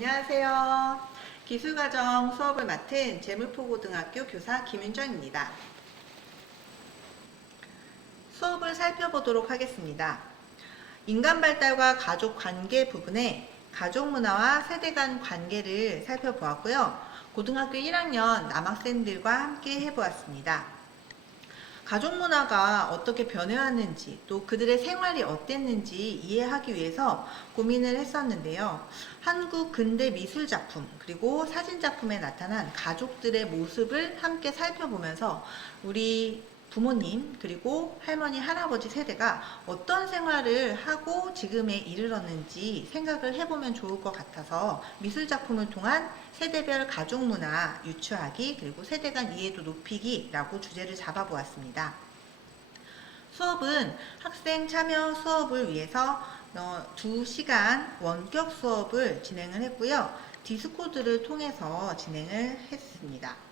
안녕하세요. 기술과정 수업을 맡은 재물포고등학교 교사 김윤정입니다. 수업을 살펴보도록 하겠습니다. 인간 발달과 가족 관계 부분에 가족 문화와 세대 간 관계를 살펴보았고요. 고등학교 1학년 남학생들과 함께 해보았습니다. 가족 문화가 어떻게 변해왔는지 또 그들의 생활이 어땠는지 이해하기 위해서 고민을 했었는데요. 한국 근대 미술 작품 그리고 사진 작품에 나타난 가족들의 모습을 함께 살펴보면서 우리 부모님 그리고 할머니 할아버지 세대가 어떤 생활을 하고 지금에 이르렀는지 생각을 해보면 좋을 것 같아서 미술 작품을 통한 세대별 가족 문화 유추하기 그리고 세대 간 이해도 높이기라고 주제를 잡아보았습니다. 수업은 학생 참여 수업을 위해서 2시간 원격 수업을 진행을 했고요. 디스코드를 통해서 진행을 했습니다.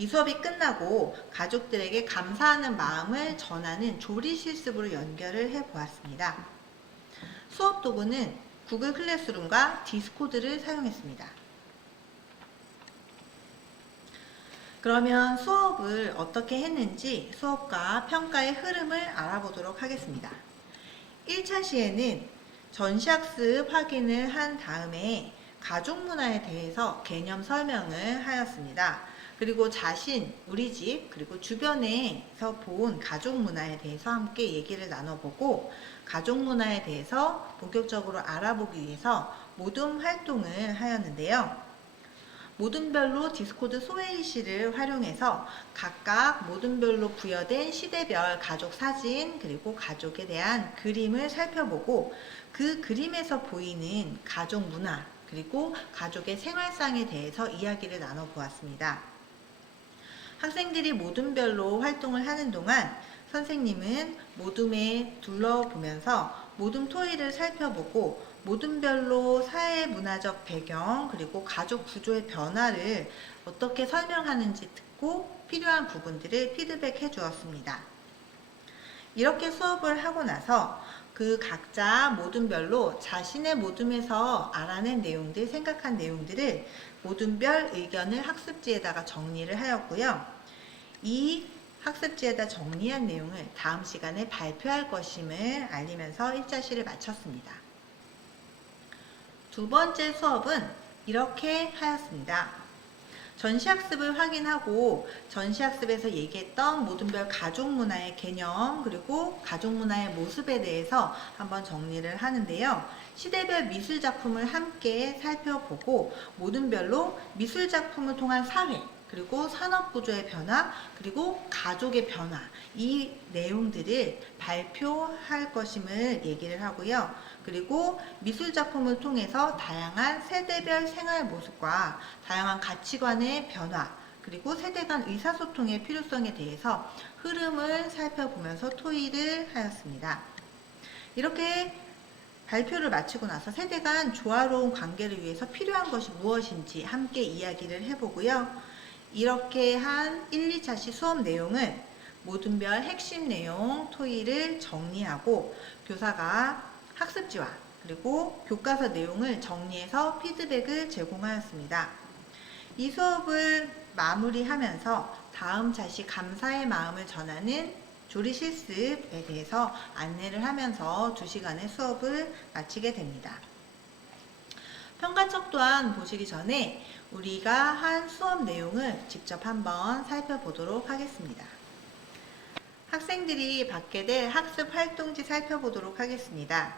이 수업이 끝나고 가족들에게 감사하는 마음을 전하는 조리 실습으로 연결을 해보았습니다. 수업 도구는 구글 클래스룸과 디스코드를 사용했습니다. 그러면 수업을 어떻게 했는지 수업과 평가의 흐름을 알아보도록 하겠습니다. 1차 시에는 전시학습 확인을 한 다음에 가족 문화에 대해서 개념 설명을 하였습니다. 그리고 자신, 우리 집, 그리고 주변에서 본 가족 문화에 대해서 함께 얘기를 나눠보고 가족 문화에 대해서 본격적으로 알아보기 위해서 모둠 활동을 하였는데요. 모둠별로 디스코드 소외일시를 활용해서 각각 모둠별로 부여된 시대별 가족 사진 그리고 가족에 대한 그림을 살펴보고 그 그림에서 보이는 가족 문화 그리고 가족의 생활상에 대해서 이야기를 나눠보았습니다. 학생들이 모둠별로 활동을 하는 동안 선생님은 모둠에 둘러보면서 모둠 토의를 살펴보고 모둠별로 사회문화적 배경 그리고 가족 구조의 변화를 어떻게 설명하는지 듣고 필요한 부분들을 피드백해 주었습니다. 이렇게 수업을 하고 나서 그 각자 모둠별로 자신의 모둠에서 알아낸 내용들, 생각한 내용들을 모둠별 의견을 학습지에다가 정리를 하였고요. 이 학습지에다 정리한 내용을 다음 시간에 발표할 것임을 알리면서 1차 시를 마쳤습니다. 두 번째 수업은 이렇게 하였습니다. 전시학습을 확인하고 전시학습에서 얘기했던 모둠별 가족문화의 개념 그리고 가족문화의 모습에 대해서 한번 정리를 하는데요. 시대별 미술작품을 함께 살펴보고 모둠별로 미술작품을 통한 사회 그리고 산업구조의 변화 그리고 가족의 변화 이 내용들을 발표할 것임을 얘기를 하고요. 그리고 미술작품을 통해서 다양한 세대별 생활 모습과 다양한 가치관의 변화 그리고 세대 간 의사소통의 필요성에 대해서 흐름을 살펴보면서 토의를 하였습니다. 이렇게 발표를 마치고 나서 세대 간 조화로운 관계를 위해서 필요한 것이 무엇인지 함께 이야기를 해보고요. 이렇게 한 1, 2차 시 수업 내용은 모둠별 핵심 내용 토의를 정리하고 교사가 학습지와 그리고 교과서 내용을 정리해서 피드백을 제공하였습니다. 이 수업을 마무리하면서 다음 차시 감사의 마음을 전하는 조리 실습에 대해서 안내를 하면서 2시간의 수업을 마치게 됩니다. 평가책 또한 보시기 전에 우리가 한 수업 내용을 직접 한번 살펴보도록 하겠습니다. 학생들이 받게 될 학습 활동지 살펴보도록 하겠습니다.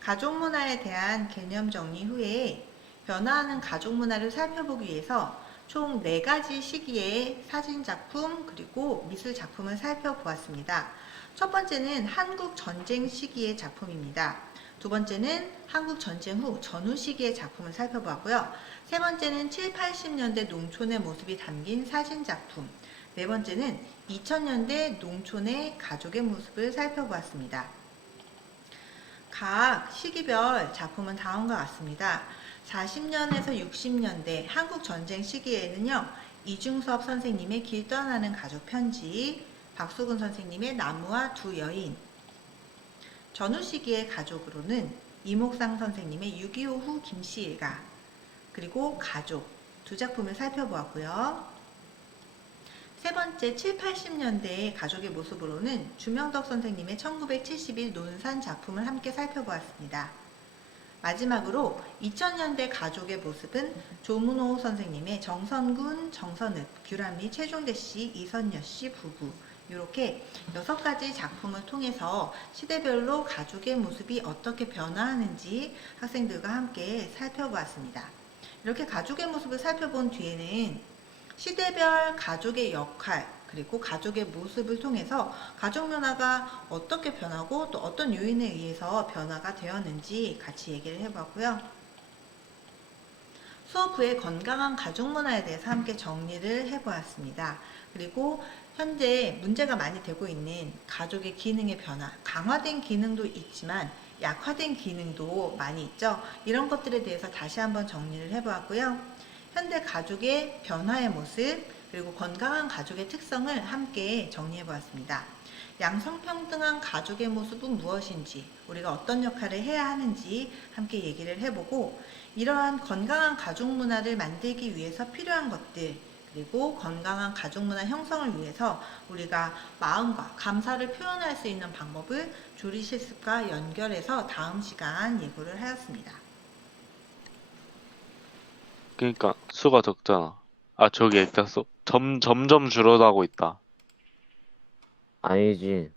가족 문화에 대한 개념 정리 후에 변화하는 가족 문화를 살펴보기 위해서 총 4가지 시기의 사진 작품 그리고 미술 작품을 살펴보았습니다. 첫 번째는 한국 전쟁 시기의 작품입니다. 두 번째는 한국 전쟁 후 전후 시기의 작품을 살펴보았고요. 세 번째는 7, 80년대 농촌의 모습이 담긴 사진 작품. 네 번째는 2000년대 농촌의 가족의 모습을 살펴보았습니다. 각 시기별 작품은 다음과 같습니다. 40년에서 60년대 한국 전쟁 시기에는요. 이중섭 선생님의 길 떠나는 가족 편지, 박수근 선생님의 나무와 두 여인, 전후 시기의 가족으로는 이목상 선생님의 6.25 후 김씨 일가, 그리고 가족 두 작품을 살펴보았고요. 세 번째 7, 80년대의 가족의 모습으로는 주명덕 선생님의 1971 논산 작품을 함께 살펴보았습니다. 마지막으로 2000년대 가족의 모습은 조문호 선생님의 정선군, 정선읍, 규란미, 최종대 씨, 이선여 씨 부부 이렇게 6가지 작품을 통해서 시대별로 가족의 모습이 어떻게 변화하는지 학생들과 함께 살펴보았습니다. 이렇게 가족의 모습을 살펴본 뒤에는 시대별 가족의 역할 그리고 가족의 모습을 통해서 가족 문화가 어떻게 변하고 또 어떤 요인에 의해서 변화가 되었는지 같이 얘기를 해봤고요. 수업 후에 건강한 가족 문화에 대해서 함께 정리를 해보았습니다. 그리고 현재 문제가 많이 되고 있는 가족의 기능의 변화, 강화된 기능도 있지만 약화된 기능도 많이 있죠. 이런 것들에 대해서 다시 한번 정리를 해보았고요. 현대 가족의 변화의 모습, 그리고 건강한 가족의 특성을 함께 정리해 보았습니다. 양성평등한 가족의 모습은 무엇인지, 우리가 어떤 역할을 해야 하는지 함께 얘기를 해보고, 이러한 건강한 가족 문화를 만들기 위해서 필요한 것들, 그리고 건강한 가족 문화 형성을 위해서 우리가 마음과 감사를 표현할 수 있는 방법을 조리 실습과 연결해서 다음 시간 예고를 하였습니다. 그러니까 수가 적잖아. 아, 저기 일단 점점 줄어들고 있다. 아니지.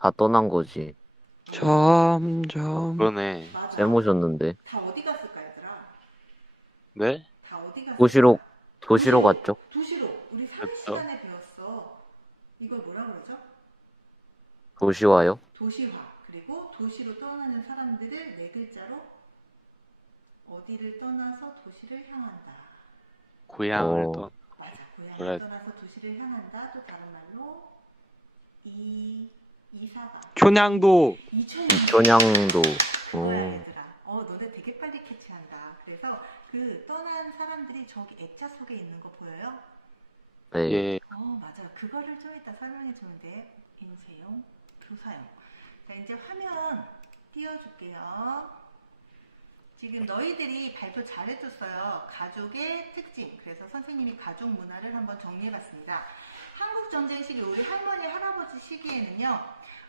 다 떠난 거지. 점점 그러네. 맞아. 빼모셨는데. 다 어디 갔을까, 얘들아? 네? 다 어디 갔을까? 도시로 갔죠? 도시로. 우리 사회 그쵸. 시간에 배웠어. 이걸 뭐라 그러죠? 도시와요? 도시화. 그리고 도시로 떠나는 사람들을 네 글자로 어디를 떠나서 도시를 향한다. 고향을 어. 맞아. 고향을 그래. 떠나서 도시를 향한다. 또 다른 말로 이사가. 촌양도 이촌양도. 뭐야 얘들아. 너네 되게 빨리 캐치한다. 그래서 그 떠난 사람들이 저기 액자 속에 있는 거 보여요? 네. 예. 맞아요. 그거를 좀 이따 설명해 주는데 인쇄용, 교사용. 자, 이제 화면 띄워줄게요. 지금 너희들이 발표 잘 해줬어요. 가족의 특징. 그래서 선생님이 가족 문화를 한번 정리해봤습니다. 한국전쟁 시기 우리 할머니, 할아버지 시기에는요.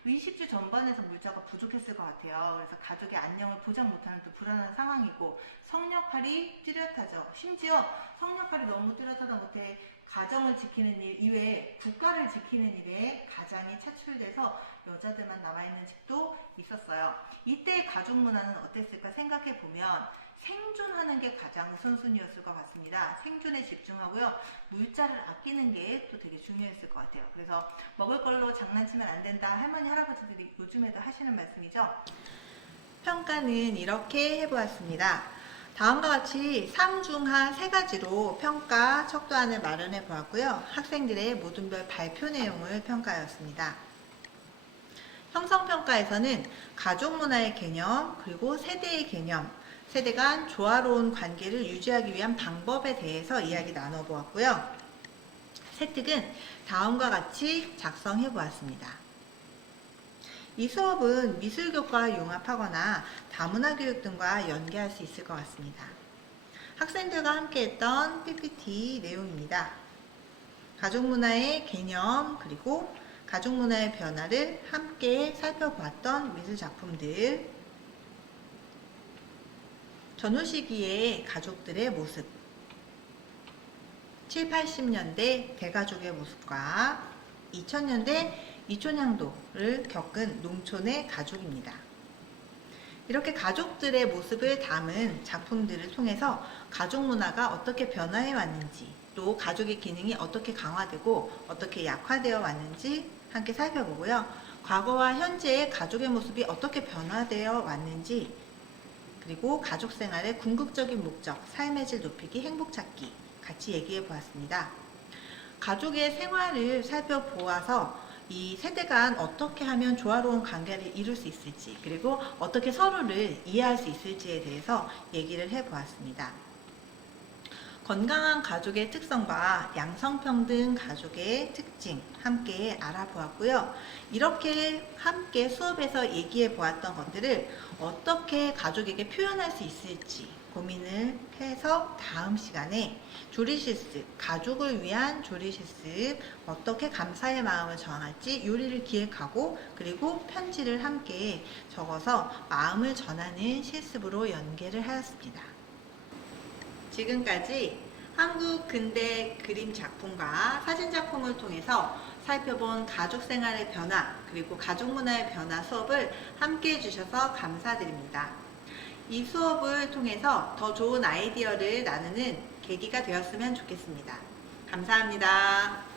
의식주 전반에서 물자가 부족했을 것 같아요. 그래서 가족의 안녕을 보장 못하는 또 불안한 상황이고 성역할이 뚜렷하죠. 심지어 성역할이 너무 뚜렷하다 못해 가정을 지키는 일 이외에 국가를 지키는 일에 가장이 차출돼서 여자들만 남아있는 집도 있었어요. 이때의 가족 문화는 어땠을까 생각해보면 생존하는 게 가장 우선순위였을 것 같습니다. 생존에 집중하고요. 물자를 아끼는 게 또 되게 중요했을 것 같아요. 그래서 먹을 걸로 장난치면 안 된다. 할머니, 할아버지들이 요즘에도 하시는 말씀이죠. 평가는 이렇게 해보았습니다. 다음과 같이 상중하 3가지로 평가 척도안을 마련해 보았고요. 학생들의 모든별 발표 내용을 평가하였습니다. 형성평가에서는 가족 문화의 개념, 그리고 세대의 개념, 세대 간 조화로운 관계를 유지하기 위한 방법에 대해서 이야기 나눠보았고요. 세특은 다음과 같이 작성해 보았습니다. 이 수업은 미술교과와 융합하거나 다문화 교육 등과 연계할 수 있을 것 같습니다. 학생들과 함께 했던 PPT 내용입니다. 가족 문화의 개념 그리고 가족 문화의 변화를 함께 살펴보았던 미술 작품들, 전후 시기의 가족들의 모습, 7, 80년대 대가족의 모습과 2000년대 이촌양도를 겪은 농촌의 가족입니다. 이렇게 가족들의 모습을 담은 작품들을 통해서 가족 문화가 어떻게 변화해 왔는지, 또 가족의 기능이 어떻게 강화되고 어떻게 약화되어 왔는지 함께 살펴보고요. 과거와 현재의 가족의 모습이 어떻게 변화되어 왔는지, 그리고 가족 생활의 궁극적인 목적, 삶의 질 높이기, 행복 찾기 같이 얘기해 보았습니다. 가족의 생활을 살펴보아서 이 세대 간 어떻게 하면 조화로운 관계를 이룰 수 있을지, 그리고 어떻게 서로를 이해할 수 있을지에 대해서 얘기를 해보았습니다. 건강한 가족의 특성과 양성평등 가족의 특징 함께 알아보았고요. 이렇게 함께 수업에서 얘기해 보았던 것들을 어떻게 가족에게 표현할 수 있을지 고민을 해서 다음 시간에 조리실습, 가족을 위한 조리실습, 어떻게 감사의 마음을 전할지 요리를 기획하고 그리고 편지를 함께 적어서 마음을 전하는 실습으로 연계를 하였습니다. 지금까지 한국 근대 그림 작품과 사진 작품을 통해서 살펴본 가족 생활의 변화 그리고 가족 문화의 변화 수업을 함께 해주셔서 감사드립니다. 이 수업을 통해서 더 좋은 아이디어를 나누는 계기가 되었으면 좋겠습니다. 감사합니다.